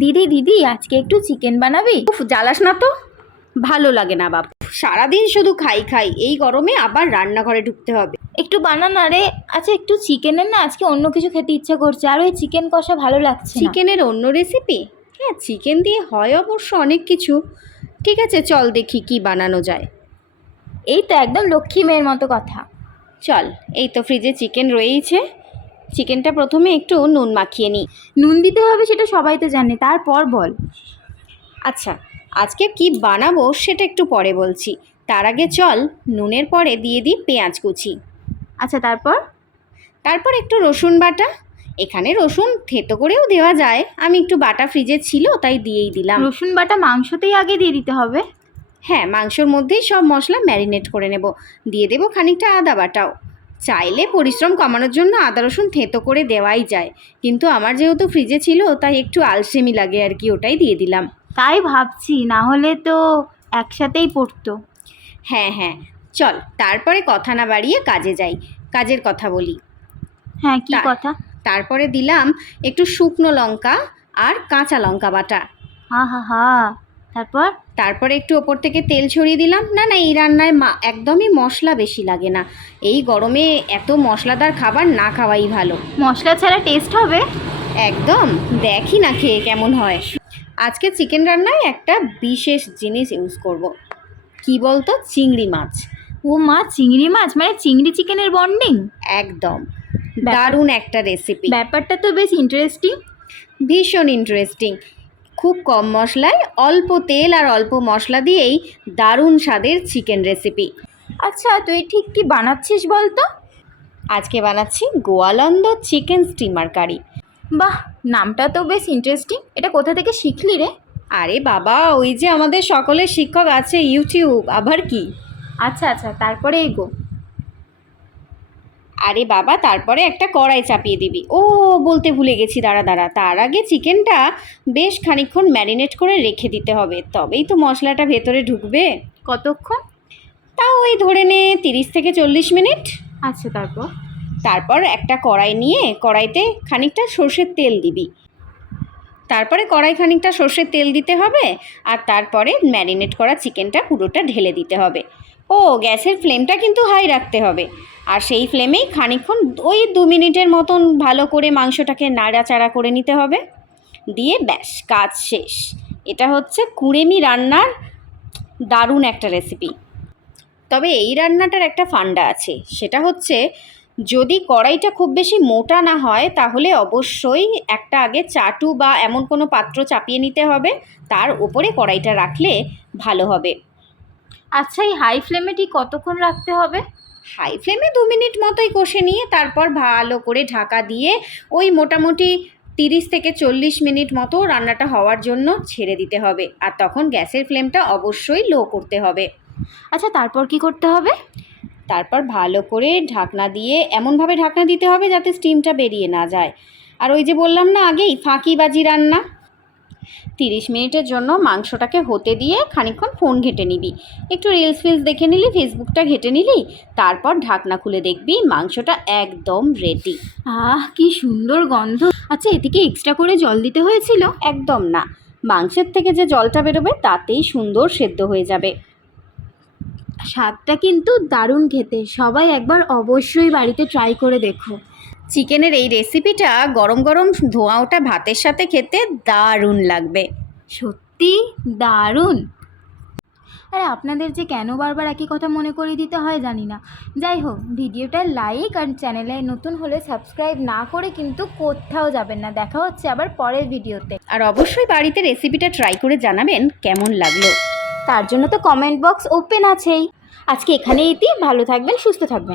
দিদি দিদি আজকে একটু চিকেন বানাবি? উফ জ্বালাস না তো। ভালো লাগে না বাপ। সারাদিন শুধু খাই খাই। এই গরমে আবার রান্নাঘরে ঢুকতে হবে। একটু বানানা রে আচ্ছা একটু চিকেনের না আজকে অন্য কিছু খেতে ইচ্ছা করছে। আর ওই চিকেন কষা ভালো লাগছে না। চিকেনের অন্য রেসিপি হ্যাঁ চিকেন দিয়ে হয় অবশ্য অনেক কিছু। ঠিক আছে চল দেখি কি বানানো যায়। এই তো একদম লক্ষ্মী মেয়ের মতো কথা। চল এই তো ফ্রিজে চিকেন রয়েইছে। চিকেনটা প্রথমে একটু নুন মাখিয়ে নিই। নুন দিতে হবে সেটা সবাই তো জানে তারপর বল। আচ্ছা আজকে কি বানাবো সেটা একটু পরে বলছি। তার আগে চল নুনের পরে দিয়ে দিই পেঁয়াজ কুচি। আচ্ছা তারপর? তারপর একটু রসুন বাটা। এখানে রসুন থেতো করেও দেওয়া যায়। আমি একটু বাটা ফ্রিজে ছিল তাই দিয়েই দিলাম। রসুন বাটা মাংসতেই আগে দিয়ে দিতে হবে? হ্যাঁ মাংসর মধ্যেই সব মশলা ম্যারিনেট করে নেব। দিয়ে দেবো খানিকটা আদা বাটাও। চাইলে পরিশ্রম কমানোর জন্য আদা রসুন থেঁতো করে দেওয়াই যায়। কিন্তু আমার যেহেতু ফ্রিজে ছিল তাই একটু আলসেমি লাগে আর কি ওটাই দিয়ে দিলাম। তাই ভাবছি না হলে তো একসাথেই পড়তো। হ্যাঁ হ্যাঁ চল তারপরে কথা না বাড়িয়ে কাজে যাই। কাজের কথা বলি। হ্যাঁ কি তা- কথা? তারপরে দিলাম একটু শুকনো লঙ্কা আর কাঁচা লঙ্কা বাটা। হা হা হা তারপর? তারপরে একটু ওপর থেকে তেল ছড়িয়ে দিলাম। না না এই রান্নায় মা একদমই মশলা বেশি লাগে না। এই গরমে এত মশলাদার খাবার না খাওয়াই ভালো। মশলা ছাড়া টেস্ট হবে? একদম। দেখি না খেয়ে কেমন হয়। আজকে চিকেন রান্নায় একটা বিশেষ জিনিস ইউজ করব। কি বলতো? চিংড়ি মাছ। ও মা চিংড়ি মাছ? মানে চিংড়ি চিকেনের বন্ডিং একদম। দারুণ একটা রেসিপি ব্যাপারটা তো বেশ ইন্টারেস্টিং ভীষণ ইন্টারেস্টিং খুব কম মশলায় অল্প তেল আর অল্প মশলা দিয়েই দারুণ স্বাদের চিকেন রেসিপি আচ্ছা তুই ঠিক কি বানাচ্ছিস বল তো আজকে বানাচ্ছি গোয়ালন্দ চিকেন স্টিমার কারি বাহ নামটা তো বেশ ইন্টারেস্টিং এটা কোথা থেকে শিখলি রে? আরে বাবা ওই যে আমাদের সকলের শিক্ষক আছে ইউটিউব আবার কি? আচ্ছা আচ্ছা তারপরে এগো। আরে বাবা তারপরে একটা কড়াই চাপিয়ে দিবি। ও বলতে ভুলে গেছি দাঁড়া দাঁড়া। তার আগে চিকেনটা বেশ খানিকক্ষণ ম্যারিনেট করে রেখে দিতে হবে। তবেই তো মশলাটা ভেতরে ঢুকবে। কতক্ষণ? তাও ওই ধরে নে তিরিশ থেকে চল্লিশ মিনিট। আচ্ছা তারপর? তারপর একটা কড়াই নিয়ে কড়াইতে খানিকটা সর্ষের তেল দিবি। তারপরে কড়াই খানিকটা সর্ষের তেল দিতে হবে আর তারপরে ম্যারিনেট করা চিকেনটা পুরোটা ঢেলে দিতে হবে। ও গ্যাসের ফ্লেমটা কিন্তু হাই রাখতে হবে। আর সেই ফ্লেমেই খানিকক্ষণ ওই দু মিনিটের মতন ভালো করে মাংসটাকে নাড়াচাড়া করে নিতে হবে। দিয়ে ব্যাস, কাজ শেষ। এটা হচ্ছে কুড়েমি রান্নার দারুণ একটা রেসিপি তবে এই রান্নাটার একটা ফান্ডা আছে, সেটা হচ্ছে যদি কড়াইটা খুব বেশি মোটা না হয়, তাহলে অবশ্যই একটা আগে চাটু বা এমন কোনো পাত্র চাপিয়ে নিতে হবে, তার উপরে কড়াইটা রাখলে ভালো হবে। আচ্ছা এই হাই ফ্লেমেটি কতক্ষণ রাখতে হবে? হাই ফ্লেমে দু মিনিট মতোই কষে নিয়ে তারপর ভালো করে ঢাকা দিয়ে ওই মোটামুটি তিরিশ থেকে চল্লিশ মিনিট মতো রান্নাটা হওয়ার জন্য ছেড়ে দিতে হবে। আর তখন গ্যাসের ফ্লেমটা অবশ্যই লো করতে হবে। আচ্ছা তারপর কি করতে হবে? তারপর ভালো করে ঢাকনা দিয়ে এমনভাবে ঢাকনা দিতে হবে যাতে স্টিমটা বেরিয়ে না যায়। আর ওই যে বললাম না আগেই ফাঁকিবাজি রান্না। তিরিশ মিনিটের জন্য মাংসটাকে হতে দিয়ে খানিকক্ষণ ফোন ঘেটে নিবি। একটু রিলস ফিলস দেখে নিলি ফেসবুকটা ঘেটে নিলি তারপর ঢাকনা খুলে দেখবি মাংসটা একদম রেডি আহ কি সুন্দর গন্ধ। আচ্ছা এদিকে এক্সট্রা করে জল দিতে হয়েছিল? একদম না। মাংসের থেকে যে জলটা বেরোবে তাতেই সুন্দর সেদ্ধ হয়ে যাবে। স্বাদটা কিন্তু দারুণ খেতে। সবাই একবার অবশ্যই বাড়িতে ট্রাই করে দেখো। চিকেনের এই রেসিপিটা গরম গরম ধোঁয়া ওঠা ভাতের সাথে খেতে দারুণ লাগবে। সত্যি? দারুণ? আরে আপনাদের যে কেন বারবার একই কথা মনে করিয়ে দিতে হয় জানি না। যাই হোক ভিডিওটা লাইক আর চ্যানেলে নতুন হলে সাবস্ক্রাইব না করে কিন্তু কোথাও যাবেন না। দেখা হচ্ছে আবার পরের ভিডিওতে। আর অবশ্যই বাড়িতে রেসিপিটা ট্রাই করে জানাবেন কেমন লাগল। তার জন্য তো কমেন্ট বক্স ওপেন আছেই। আজকে এখানেই ইতি। ভালো থাকবেন সুস্থ থাকবেন।